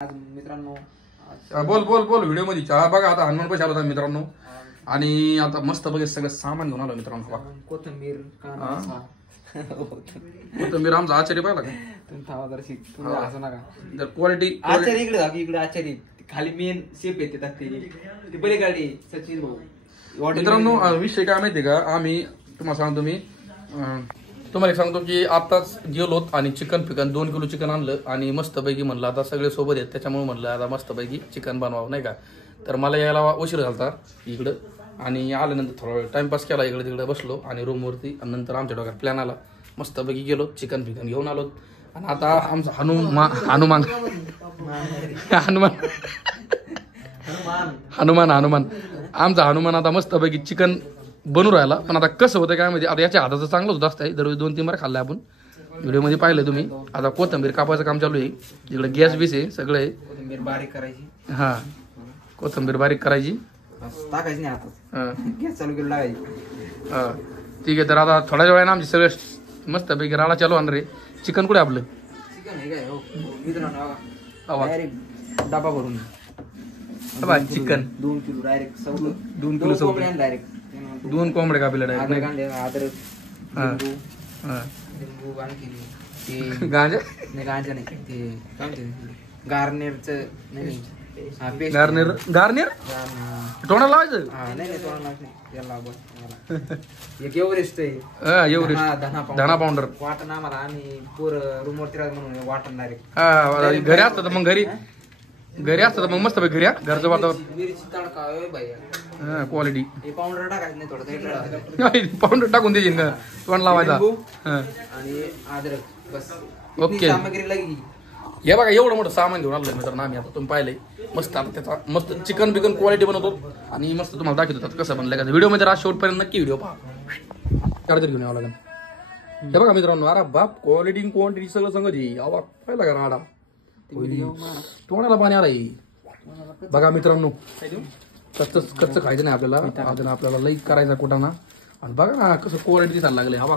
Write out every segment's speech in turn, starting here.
मित्रांनो बोल बोल बोल व्हिडिओ मध्ये चहा बघा. आता हनुमान पैसे आला मित्रांनो आणि आता मस्त बघा सगळं सामान घेऊन आलो मित्रांनो. कोथिंबीर कोथिंबीर आमचा आचार्य पाहिला का तुम्ही थावादर्शी तुम्ही असं नका जर क्वालिटी आचार्य इकडे दाखव इकडे आचार्य खाली मेन शेप येते ती बरी गाडी सचिन भाऊ. मित्रांनो विषय काय माहिती का आम्ही तुम्हाला सांगतो मी तुम्हाला सांगतो की आताच गेलोत आणि चिकन 2 किलो चिकन आणलं आणि मस्तपैकी म्हणलं आता सगळे सोबत आहेत त्याच्यामुळे म्हणलं आता मस्तपैकी चिकन बनवावं नाही का. तर मला यायला उशीर झाला इकडं आणि आल्यानंतर थोडा वेळ टाइमपास केला इकडे तिकडे बसलो आणि रूमवरती आणि नंतर आमच्या डोक्यात प्लॅन आला मस्तपैकी गेलो चिकन घेऊन आलो आणि आता आमचा हनुमान आमचा हनुमान आता मस्तपैकी चिकन बनू राहिला. पण आता कसं होतं काय म्हणजे आता याच्या हाताचं चांगलं होतं असतं दरवेळी 2-3 बार खाल्लं आपण व्हिडिओ मध्ये पाहिलं तुम्ही. आता कोथिंबीर कापायचं काम चालू आहे इकडे गॅस बीस आहे सगळं आहे. कोथिंबीर बारीक करायची हा कोथिंबीर बारीक करायची टाकायची नाही आता गॅस चालू केलं लागायची. हा ठीक आहे. तर आता थोड्या वेळाने आमचे सगळं मस्तपैकी राडा चालू आणणार आहे. चिकन कुठे आपलं चिकन आहे काय हो मित्रांनो डायरेक्ट डबा भरून चिकन 2 किलो डायरेक्ट 2 किलो सगळं डायरेक्ट 2 कोंबडे कापले डायरेक्ट अद्रक लिंबू आणखी गांजा नाही गांजा नाही ते काय म्हणते गार्नियरचं नाही गार्नियर तोंडाला लावायचं नाही तोंडाला नाही याला बस एक एव्हरेस्ट आहे एवढे धना पावडर वाटण आम्हाला आम्ही पोरं रूमवरती राहत म्हणून वाटण डायरेक्ट हा घरी असतं मग घरी असतं मग मस्त घरी घरचं वातावरण मिरची तडका बाई क्वालिटी पावडर टाकायचं नाही थोडं पावडर टाकून द्यायची ना तोंड लावायचा आणि अद्रक बस ओके. सामग्री लागली हे बघा एवढं मोठं सामान घेऊन आलं मित्रांनो आम्ही आता तुम्ही पाहिलंय मस्त आता त्याचा मस्त चिकन बिकन क्वालिटी बनवतो आणि मस्त तुम्हाला दाखवतो कसं बनलं का व्हिडिओ मध्ये राज शेवटपर्यंत नक्की व्हिडिओ पहा. चार्जर घेऊन यावं लागेल. हे बघा मित्रांनो अरे बाप क्वालिटी क्वांटिटी सगळं सांगत आवा पाहिला का राडा तोंडाला पाणी आलाय बघा मित्रांनो. कच्च खायचं नाही आपल्याला आपल्याला लई करायचा कुठाना आणि बघा ना कसं क्वालिटी दिसायला लागले. हवा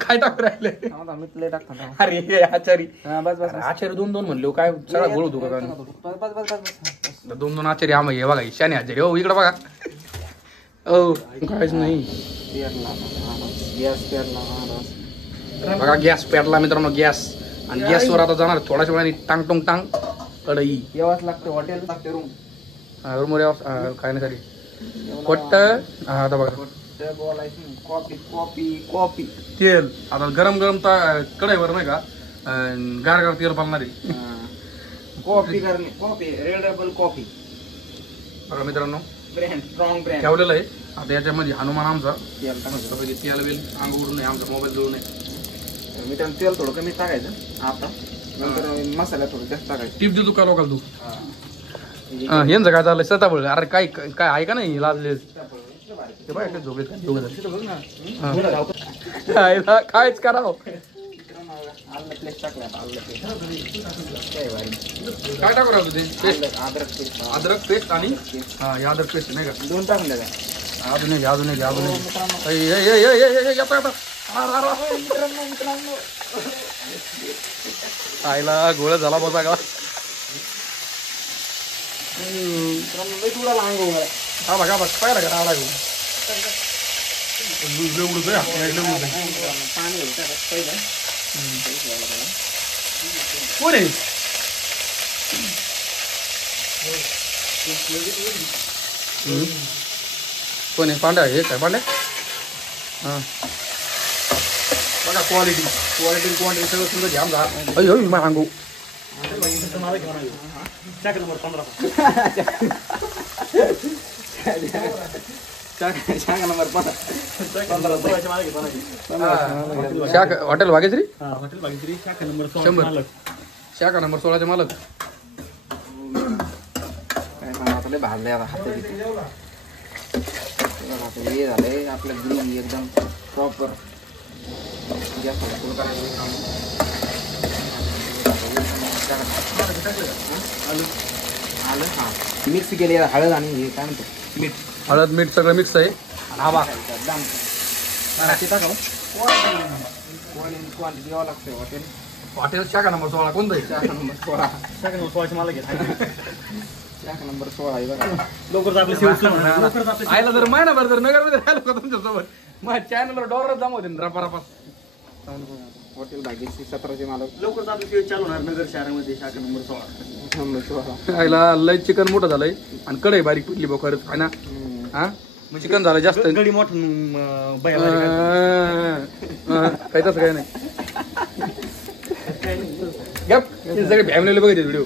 काय टाकू राहिले अरे आचारी आचार्य 2-2 म्हणले काय सगळा गोळ होतो का 2-2 आचार्य आम्ही हे बघा शाने आचार्य हो इकडे बघा हो काहीच नाही बघा गॅस पेटला मित्रांनो गॅस आणि गॅसवर आता जाणार थोड्याच वेळाने टांग टोंग टांग कढई यावंच लागतं हॉटेल लागते रूम यावर काय नाही तरी कोट्ट हा आता बघा बोलायचं कॉफी तेल आता गरम कढईवर नाही का गार तेल पालणार आहे कॉफी रेड रेबल कॉफी बघा मित्रांनो ब्रँड स्ट्रॉंग ब्रँड ठेवलेलं आहे. आता याच्यामध्ये हनुमान आमचा तेल वेल अंग उडून नये आमचा मोबाईल जळू नये मित्रांनो तेल थोडं कमी टाकायचं आता नंतर मसाला थोडं जास्त टाकायचं. टिप देतो का लोकांना तू यांचं काय चाललंय सताबळ अरे काय काय आहे का नाही लाजले कायच करावं काय टाकू राहतो ते अद्रक पेस्ट आणि हा अद्रक पेस्ट नाही का 2 टाकून द्या अजून आईला गोळा झाला बसा का हा बघा बघ पाहिला का राडा घेऊन कोण आहे कोण आहे पांड्या हे काय पांड्या हा बघा क्वालिटी सगळं तुमचं घ्या अयो मग सांगू हॉटेल भाग्यश्री शाखा नंबर 16 चे मालक भाजले हे झालंय आपल्या ग्रीन एकदम प्रॉपर आलं हा मिक्स केले हळद आणि हे काय म्हणतो मीठ हळद मीठ सगळं मिक्स आहे आणि हा भाग हॉटेल शाखा नंबर 16 कोणतं आहे? शाखा नंबर 16 मला घेत शाखा नंबर 16 आहे बघा. लवकरच आपले आयला जर महिनाभर जर नगरमध्ये राहिलो का तुमच्यासोबत माझ्या चॅनलवर डॉलर जमवते रपारपा. हॉटेल भाग्यश्री 17चे मालक. लवकरच आपली सेवा चालू होणार नगर शहरामध्ये शाखा नंबर 16. आयला लय चिकन मोठं झालंय आणि कढई बारीक पिटली बघ खरंच आहे ना. हा चिकन झालं जास्त गडी मोठं काही तसं काही नाही. सगळे फॅमिलीला बघायचे व्हिडिओ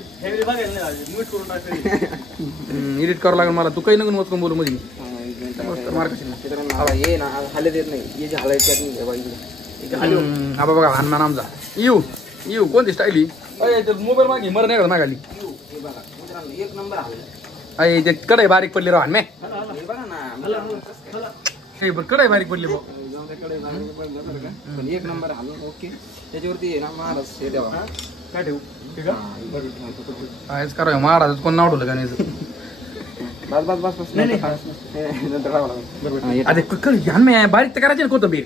एडिट करावं लागेल मला. तू काही नको वाचून बोलू मध्ये ये ना हालत येत नाही. ये जे हालायच्यात नाही हा बघा हनुमान आमचा येऊ कोणती स्टाईल मोबाईल मागे मर नाही मागाली. एक नंबर अय ते कढई बारीक पडली राव मे बघा ना कढई बारीक पडली भाऊ. एक नंबर आलो. ओके त्याच्यावरती ना महाराज हे देवा काय ठेवू कायच करावं महाराज कोण नाव ठेवलं का नाही. बस नंतर अरे कढई बारीक तर करायची ना कोथिंबीर.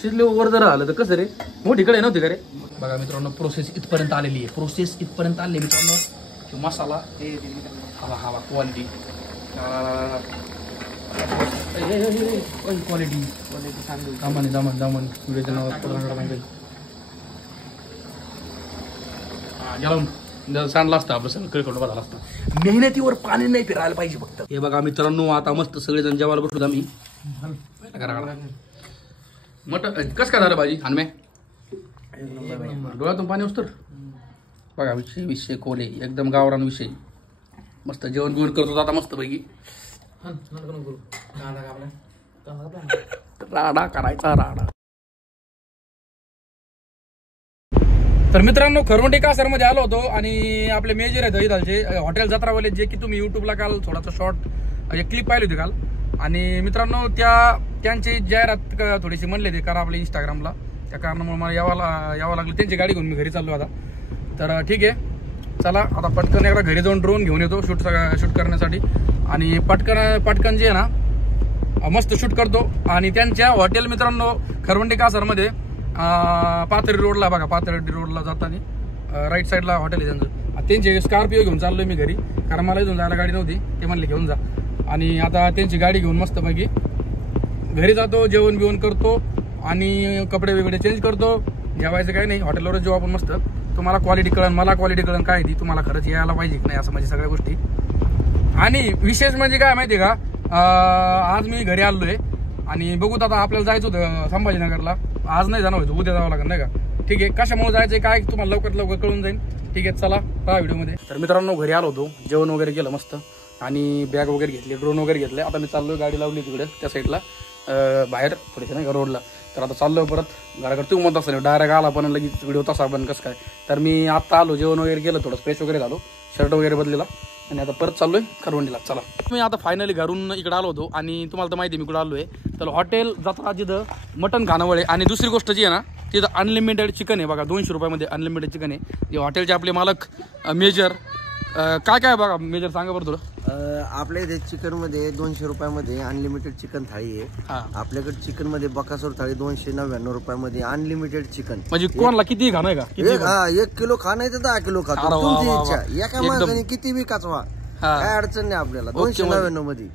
शिजले वर जर आलं तर कसं रे मोठी कढई नव्हती का रे. बघा मित्रांनो प्रोसेस इथपर्यंत आलेली आहे. प्रोसेस इथपर्यंत आली मित्रांनो. मसाला हवा क्वालिटी क्वालिटी दामन व्हिडिओच्या नावात सांडला असतं आपलं सगळं कळकट बदल असतं. मेहनतीवर पाणी नाही फिरायला पाहिजे फक्त. हे बघा मित्रांनो आता मस्त सगळेजण जेवायला बसलो आम्ही. मटन कसं काय झालं भाजी हानमे डोळ्यातून पाणी उचतर. बघा विषय कोले एकदम गावरान विषय. मस्त जेवण बिवण करतो आता मस्त पैकी. राडा करायचा राडा. तर मित्रांनो खरवंडी कासारमध्ये आलो होतो आणि आपले मेजर आहेत दहीदालचे हॉटेल जत्रावाले जे की तुम्ही युट्यूबला काल थोडासा शॉर्ट क्लिप पाहिली होती काल. आणि मित्रांनो त्यांची जाहिरात थोडीशी म्हणले ते करा आपल्या इंस्टाग्रामला. त्या कारणामुळे मला यावं लागलं. त्यांची गाडी घेऊन मी घरी चाललो आता. तर ठीक आहे चला आता पटकन एकदा घरी जाऊन ड्रोन घेऊन येतो शूट करण्यासाठी. आणि पटकन जे आहे ना मस्त शूट करतो. आणि त्यांच्या हॉटेल मित्रांनो खरवंडी कासारमध्ये पाथर्डी रोडला बघा. पाथर्डी रोडला जाताना राईट साईडला हॉटेल आहे त्यांचं. त्यांची स्कॉर्पिओ घेऊन चाललोय मी घरी कारण मला इथून जायला गाडी नव्हती. ते म्हणले घेऊन जा. आणि आता त्यांची गाडी घेऊन मस्त पैकी घरी जातो. जेवण बिवण करतो आणि कपडे बिपडे चेंज करतो. जेवायचं काही नाही हॉटेलवरच जेव्हा आपण मस्त. तुम्हाला क्वालिटी कळण मला क्वालिटी कळण काय ती तुम्हाला खरंच यायला पाहिजे की नाही असं म्हणजे सगळ्या गोष्टी. आणि विशेष म्हणजे काय माहिती आहे का आज मी घरी आलोय आणि बघूत आता आपल्याला जायचं होतं संभाजीनगरला. आज नाही जाणं होतं उद्या जावं लागेल नाही का. ठीक आहे कशामुळे जायचं काय तुम्हाला लवकर कळून जाईल. ठीक आहे चला पहा व्हिडिओमध्ये. तर मित्रांनो घरी आलो होतो जेवण वगैरे केलं मस्त आणि बॅग वगैरे घेतली ड्रोन वगैरे घेतले. आता मी चाललोय गाडी लावली तिकडे त्या साईडला बाहेर थोडेसे नाही का रोडला. तर आता चाललोय परत घराकडे. तू म्हणत असं डायरेक्ट आला पण लगेच व्हिडिओ तसा पण कसं काय. तर मी आता आलो जेवण वगैरे केलं थोडं फ्रेश वगैरे झालो शर्ट वगैरे बदलेला आणि आता परत चाललोय खरवंडीला. चला मी आता फायनली घरून इकडे आलो होतो आणि तुम्हाला तर माहिती आहे मी इकडे आलोय. तर हॉटेल जत्रा जिथं मटन खाणं वळे. आणि दुसरी गोष्ट जी आहे ना तिथं अनलिमिटेड चिकन आहे बघा. 200 रुपयामध्ये अनलिमिटेड चिकन आहे. जे हॉटेलचे आपले मालक मेजर काय बघा मेजर सांगा बरं थोडं. आपल्या इथे चिकन मध्ये 200 रुपयामध्ये अनलिमिटेड चिकन थाळी आहे. आपल्याकडे चिकन मध्ये बकासूर थाळी 299 रुपयामध्ये अनलिमिटेड चिकन. म्हणजे कोणाला किती खाणं का 1 किलो खाणं तर 10 किलो खातो तुमची इच्छा. एका माणसाने किती बी काचवा काय अडचण नाही आपल्याला. 299 मध्ये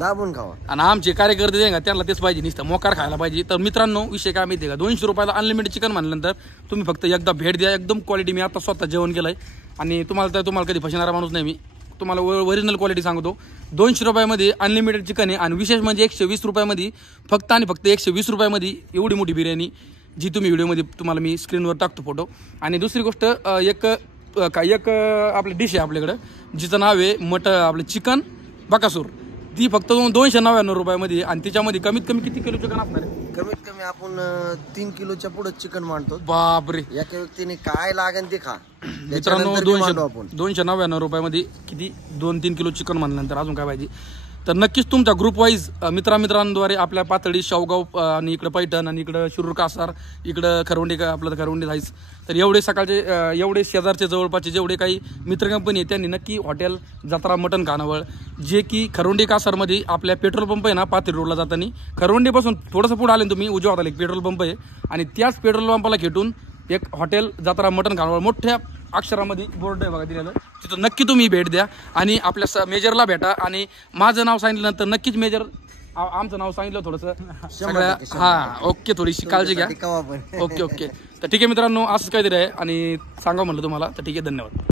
दाबून खावा. आणि आमचे कार्यकर्ते जे का त्यांना तेच पाहिजे नुसतं मोकार खायला पाहिजे. तर मित्रांनो विषय काय माहिती आहे का 200 रुपयाला अनलिमिटेड चिकन म्हणल्यानंतर तुम्ही फक्त एकदा भेट द्या. एकदम क्वालिटी मी आता स्वतः जेवण केलंय आणि तुम्हाला कधी फसणारा माणूस नाही मी. तुम्हाला ओरिजिनल क्वालिटी सांगतो. 200 रुपयामध्ये अनलिमिटेड चिकन आहे. आणि विशेष म्हणजे 120 रुपयामध्ये फक्त 120 रुपयामध्ये एवढी मोठी बिर्याणी जी तुम्ही व्हिडिओमध्ये तुम्हाला मी स्क्रीनवर टाकतो फोटो. आणि दुसरी गोष्ट एक आपली डिश आहे आपल्याकडं जिचं नाव आहे आपलं चिकन बकासूर. ती फक्त 299 रुपयामध्ये. आणि त्याच्यामध्ये कमीत कमी किती किलो चिकन असणार आहे. कमीत कमी आपण 3 किलोच्या पुढे चिकन मांडतो. बापरे एका व्यक्तीने काय लागेल ते खा. मित्रांनो 299 रुपयामध्ये किती 2-3 किलो चिकन म्हणल्यानंतर अजून काय पाहिजे. तर नक्कीच तुमच्या ग्रुप वाईज मित्रांद्वारे आपल्या पातळी, शावगाव आणि इकडं पैठण आणि इकडं शिरूर कासार, इकडं खरवंडी आपलं खरवंडी जायचं. तर एवढे सकाळचे एवढे शेजारचे जवळपासचे जेवढे काही मित्र कंपनी आहे त्यांनी नक्की हॉटेल जत्रा मटण खानावळ, जे की खरवंडी कासारमध्ये आपल्या पेट्रोल पंप आहे ना पाथरी रोडला जाताना, खरवंडीपासून थोडंसं पुढे आले तुम्ही उजव्या हाताला एक पेट्रोल पंप आहे आणि त्याच पेट्रोल पंपाला खेटून एक हॉटेल जत्रा मटण खानावळ मोठ्या अक्षरामध्ये बोर्ड आहे बघा दिलेलं, तिथं नक्की तुम्ही भेट द्या आणि आपल्या मेजरला भेटा. आणि माझं नाव सांगितल्यानंतर नक्कीच मेजर आमचं नाव सांगितलं थोडंसं सगळ्या हा ओके, थोडीशी काळजी घ्या. ओके तर ठीक आहे मित्रांनो, असंच काहीतरी आहे आणि सांगा म्हणलं तुम्हाला. तर ठीक आहे, धन्यवाद.